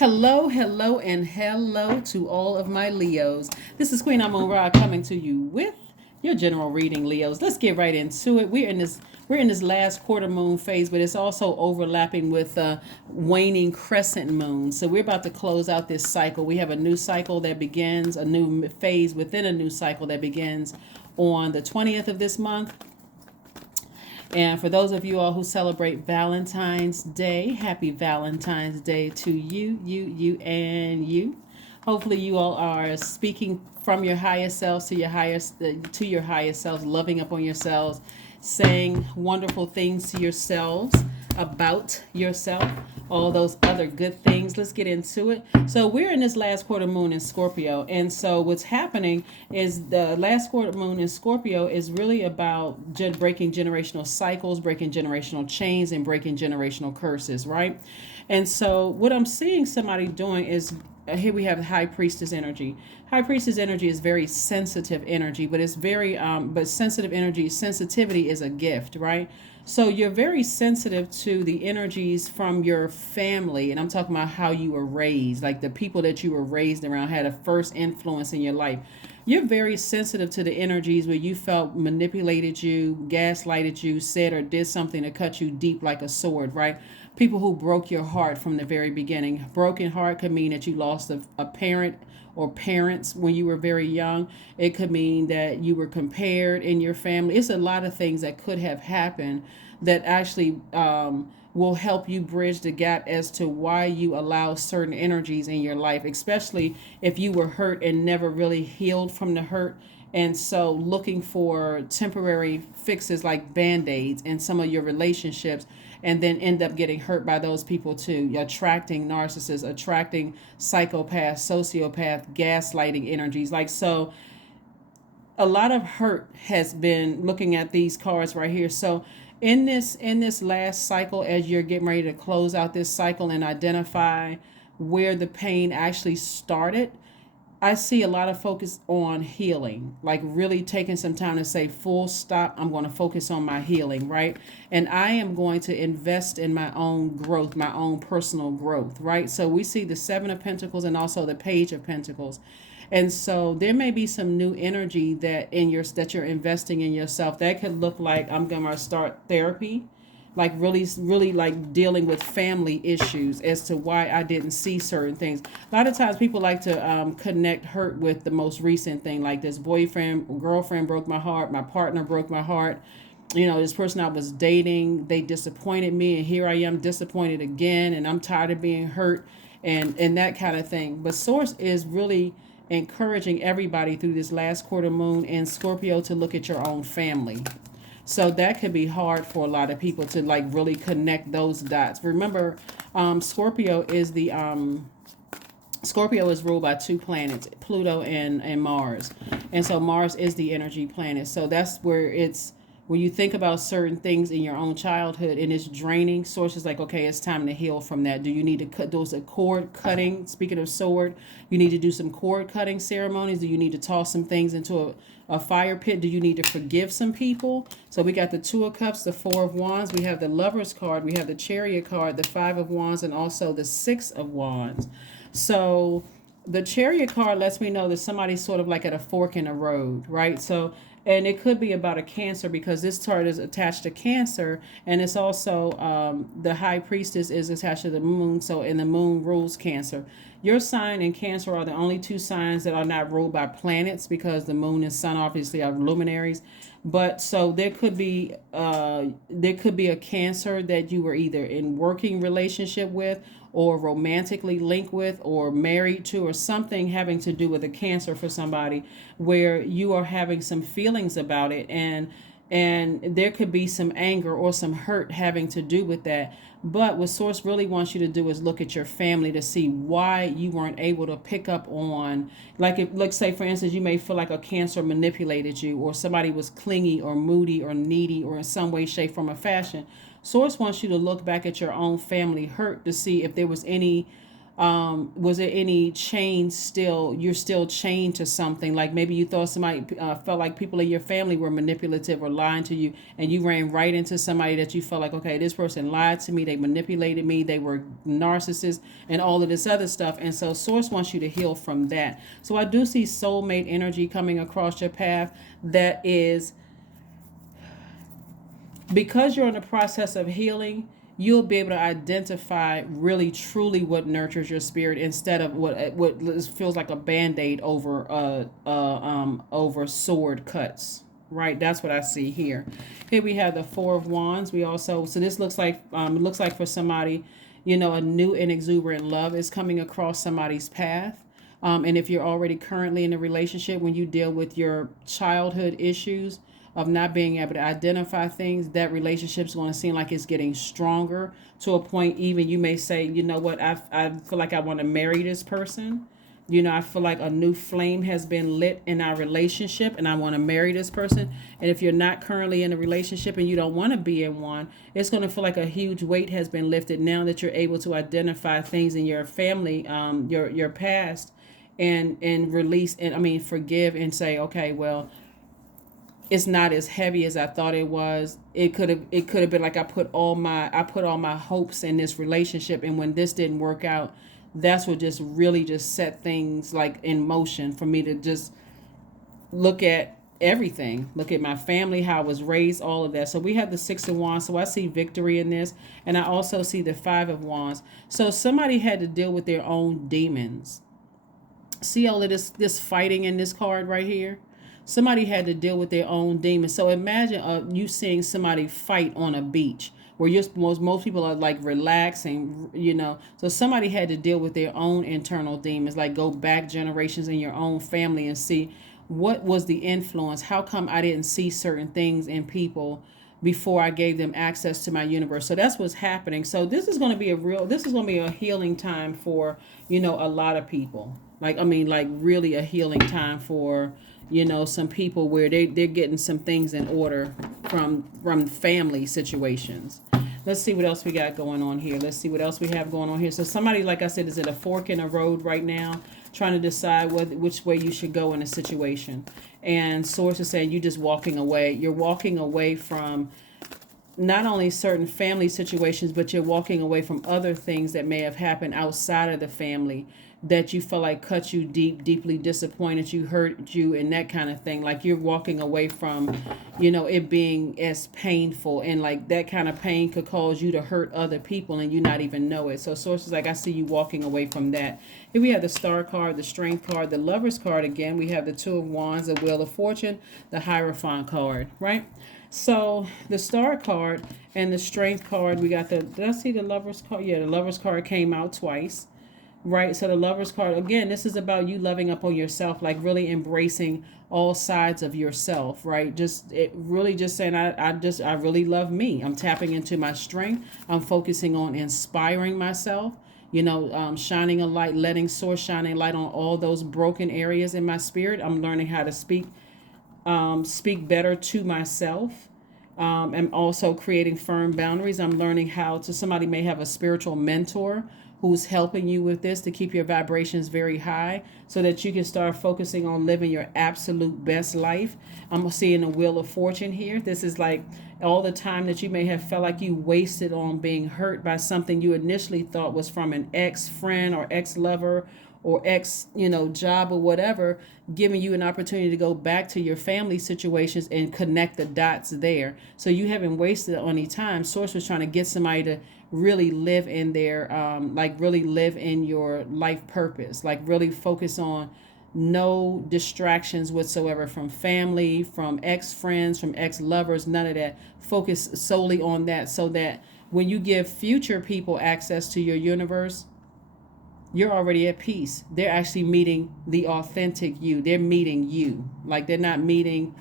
Hello, hello, and hello to all of my Leos. This is Queen Amun Ra coming to you with your general reading, Leos. Let's get right into it. We're in this last quarter moon phase, but it's also overlapping with waning crescent moon. So we're about to close out this cycle. We have a new cycle that begins, a new phase within a new cycle that begins on the 20th of this month. And for those of you all who celebrate Valentine's Day, happy Valentine's Day to you, and you. Hopefully, you all are speaking from your highest selves to your highest selves, loving up on yourselves, saying wonderful things to yourselves about yourself, all those other good things. Let's get into it. So we're in this last quarter moon in Scorpio, and so what's happening is the last quarter moon in Scorpio is really about breaking generational cycles, breaking generational chains, and breaking generational curses, right? And so what I'm seeing somebody doing is here we have high priestess energy. High priestess energy is very sensitive energy, but it's very but sensitive energy, sensitivity is a gift, right? So you're very sensitive to the energies from your family, and I'm talking about how you were raised, like the people that you were raised around had a first influence in your life. You're very sensitive to the energies where you felt manipulated, you gaslighted, you said or did something to cut you deep like a sword, right? People who broke your heart from the very beginning. Broken heart could mean that you lost a parent or parents when you were very young. It could mean that you were compared in your family. It's a lot of things that could have happened that actually will help you bridge the gap as to why you allow certain energies in your life, especially if you were hurt and never really healed from the hurt. And so, looking for temporary fixes like band aids in some of your relationships, and then end up getting hurt by those people too. Attracting narcissists, attracting psychopaths, sociopath, gaslighting energies. Like, so a lot of hurt has been looking at these cards right here. So in this last cycle, as you're getting ready to close out this cycle and identify where the pain actually started, I see a lot of focus on healing, like really taking some time to say, full stop, I'm going to focus on my healing, right? And I am going to invest in my own growth, my own personal growth, right? So we see the Seven of Pentacles and also the Page of Pentacles. And so there may be some new energy that you're investing in yourself. That could look like I'm going to start therapy, like really like dealing with family issues as to why I didn't see certain things. A lot of times people like to connect hurt with the most recent thing, like this boyfriend or girlfriend broke my heart, my partner broke my heart, this person I was dating, they disappointed me, and here I am disappointed again, and I'm tired of being hurt, and that kind of thing. But source is really encouraging everybody through this last quarter moon in Scorpio to look at your own family. So that could be hard for a lot of people to like really connect those dots. Remember, Scorpio is ruled by two planets, Pluto and Mars. And so Mars is the energy planet. So that's where it's when you think about certain things in your own childhood and it's draining, sources like, okay, it's time to heal from that. Do you need to cut those cord cutting? Speaking of sword, you need to do some cord cutting ceremonies. Do you need to toss some things into a fire pit? Do you need to forgive some people? So we got the Two of Cups, the Four of Wands. We have the Lover's card. We have the Chariot card, the Five of Wands, and also the Six of Wands. So the Chariot card lets me know that somebody's sort of like at a fork in the road, right? So, and it could be about a Cancer because this chart is attached to Cancer, and it's also the High Priestess is attached to the Moon. So, and the Moon rules Cancer. Your sign and Cancer are the only two signs that are not ruled by planets because the Moon and Sun obviously are luminaries. But so there could be a Cancer that you were either in working relationship with or romantically linked with or married to or something having to do with a Cancer for somebody where you are having some feelings about it, and there could be some anger or some hurt having to do with that. But what source really wants you to do is look at your family to see why you weren't able to pick up on, like, if, let's say for instance, you may feel like a Cancer manipulated you, or somebody was clingy or moody or needy or in some way, shape, form, or fashion. Source wants you to look back at your own family hurt to see if there was any Was there any chain still, you're still chained to something? Like maybe you thought somebody felt like people in your family were manipulative or lying to you, and you ran right into somebody that you felt like, okay, this person lied to me, they manipulated me, they were narcissists, and all of this other stuff. And so Source wants you to heal from that. So I do see soulmate energy coming across your path that is, because you're in the process of healing, you'll be able to identify really truly what nurtures your spirit instead of what feels like a band-aid over sword cuts. Right, that's what I see here. Here we have the Four of Wands. We also, so this looks like it looks like for somebody, a new and exuberant love is coming across somebody's path. And if you're already currently in a relationship, when you deal with your childhood issues of not being able to identify things, that relationship's going to seem like it's getting stronger to a point. Even you may say, you know what, I feel like I want to marry this person. I feel like a new flame has been lit in our relationship and I want to marry this person. And if you're not currently in a relationship and you don't want to be in one, it's going to feel like a huge weight has been lifted now that you're able to identify things in your family, your past, and release, and forgive and say, okay, well, it's not as heavy as I thought it was. It could have been like I put all my hopes in this relationship, and when this didn't work out, that's what just really just set things like in motion for me to just look at everything, look at my family, how I was raised, all of that. So we have the Six of Wands, so I see victory in this, and I also see the Five of Wands. So somebody had to deal with their own demons. See all of this fighting in this card right here? Somebody had to deal with their own demons. So imagine you seeing somebody fight on a beach where most people are like relaxing. So somebody had to deal with their own internal demons, like go back generations in your own family and see what was the influence. How come I didn't see certain things in people before I gave them access to my universe? So that's what's happening. So this is going to be a healing time for, a lot of people. Like really a healing time for, some people where they're getting some things in order from family situations. Let's see what else we got going on here. Let's see what else we have going on here. So somebody, like I said, is at a fork in a road right now, trying to decide which way you should go in a situation. And Source is saying you're just walking away. You're walking away from not only certain family situations, but you're walking away from other things that may have happened outside of the family that you felt like cut you deeply disappointed you, hurt you, and that kind of thing. Like you're walking away from, it being as painful, and like that kind of pain could cause you to hurt other people and you not even know it. So Source is like, I see you walking away from that. Here we have the Star card, the Strength card, the Lovers card again. We have the Two of Wands, the Wheel of Fortune, the Hierophant card, right? So the Star card and the Strength card, we got did I see the Lovers card? Yeah, the Lovers card came out twice. Right, so the Lovers card, again, this is about you loving up on yourself, like really embracing all sides of yourself, right? Just saying, I really love me. I'm tapping into my strength. I'm focusing on inspiring myself, shining a light, letting Source shine a light on all those broken areas in my spirit. I'm learning how to speak better to myself. I'm also creating firm boundaries. I'm learning how to, somebody may have a spiritual mentor who's helping you with this to keep your vibrations very high so that you can start focusing on living your absolute best life. I'm seeing the Wheel of Fortune here. This is like all the time that you may have felt like you wasted on being hurt by something you initially thought was from an ex-friend or ex-lover or job or whatever, giving you an opportunity to go back to your family situations and connect the dots there. So you haven't wasted any time. Source was trying to get somebody to really live in their, really live in your life purpose, like really focus on no distractions whatsoever from family, from ex-friends, from ex-lovers, none of that. Focus solely on that so that when you give future people access to your universe, you're already at peace. They're actually meeting the authentic you. They're meeting you. Like they're not meeting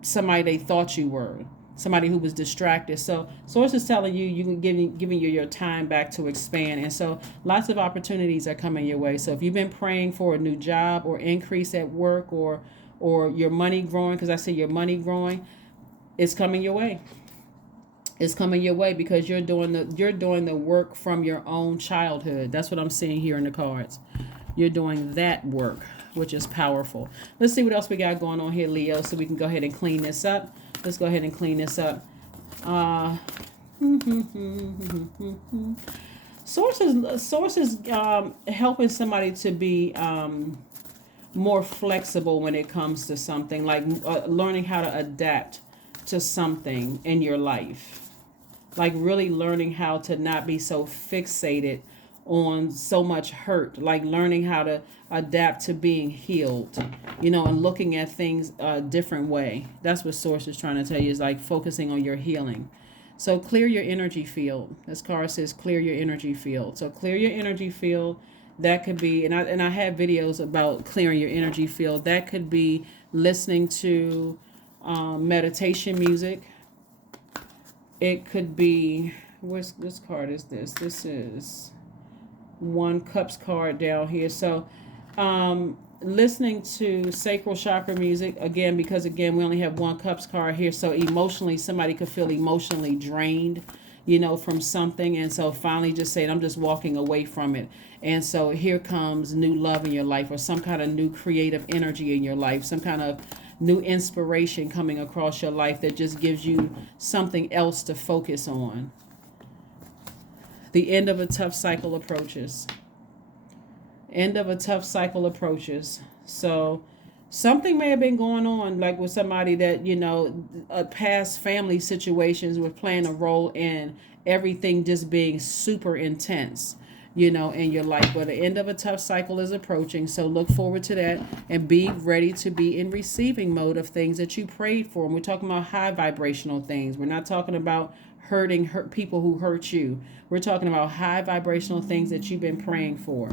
somebody they thought you were, somebody who was distracted. So Source is telling you, giving you your time back to expand. And so lots of opportunities are coming your way. So if you've been praying for a new job or increase at work or your money growing, because I see your money growing, it's coming your way. It's coming your way because you're doing the work from your own childhood. That's what I'm seeing here in the cards. You're doing that work, which is powerful. Let's see what else we got going on here, Leo, so we can go ahead and clean this up. Let's go ahead and clean this up. Uh, sources helping somebody to be more flexible when it comes to something, like learning how to adapt to something in your life, like really learning how to not be so fixated on so much hurt, like learning how to adapt to being healed, and looking at things a different way. That's what source is trying to tell you, is like focusing on your healing. So clear your energy field. This card says clear your energy field. So clear your energy field. That could be, and I have videos about clearing your energy field. That could be listening to meditation music. It could be, this card is this? This is One Cups card down here. So listening to sacral chakra music, again, because again we only have One Cups card here, so emotionally somebody could feel emotionally drained, from something, and so finally just saying, I'm just walking away from it. And so here comes new love in your life, or some kind of new creative energy in your life, some kind of new inspiration coming across your life that just gives you something else to focus on. The end of a tough cycle approaches. End of a tough cycle approaches. So something may have been going on, like with somebody that, past family situations were playing a role in everything just being super intense, in your life. But the end of a tough cycle is approaching. So look forward to that and be ready to be in receiving mode of things that you prayed for. And we're talking about high vibrational things. We're not talking about hurt people who hurt you. We're talking about high vibrational things that you've been praying for.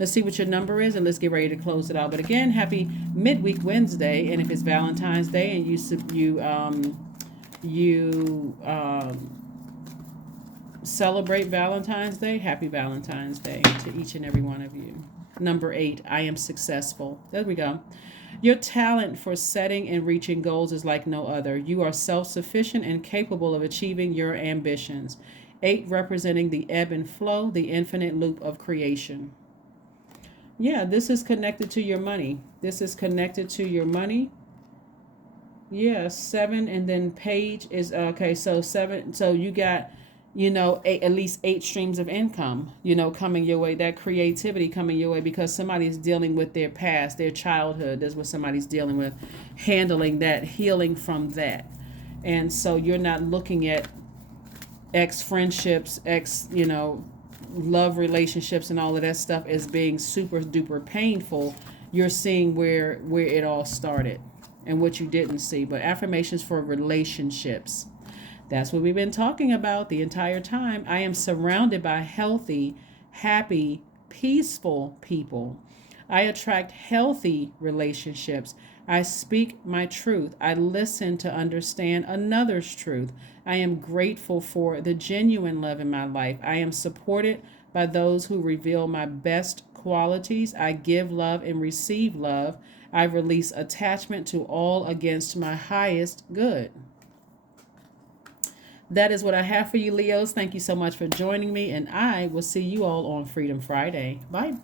Let's see what your number is, and let's get ready to close it out. But again, happy midweek Wednesday, and if it's Valentine's Day and you celebrate Valentine's Day, happy Valentine's Day to each and every one of you. Number 8, I am successful. There we go. Your talent for setting and reaching goals is like no other. You are self-sufficient and capable of achieving your ambitions. 8 representing the ebb and flow, the infinite loop of creation. Yeah, this is connected to your money. This is connected to your money. Yeah, 7, and then page is okay. So 7. So you got, at least 8 streams of income, coming your way. That creativity coming your way because somebody's dealing with their past, their childhood. That's what somebody's dealing with, handling that, healing from that. And so you're not looking at ex friendships, love relationships and all of that stuff as being super duper painful. You're seeing where it all started and what you didn't see. But affirmations for relationships, that's what we've been talking about the entire time. I am surrounded by healthy, happy, peaceful people. I attract healthy relationships. I speak my truth. I listen to understand another's truth. I am grateful for the genuine love in my life. I am supported by those who reveal my best qualities. I give love and receive love. I release attachment to all against my highest good. That is what I have for you, Leos. Thank you so much for joining me, and I will see you all on Freedom Friday. Bye.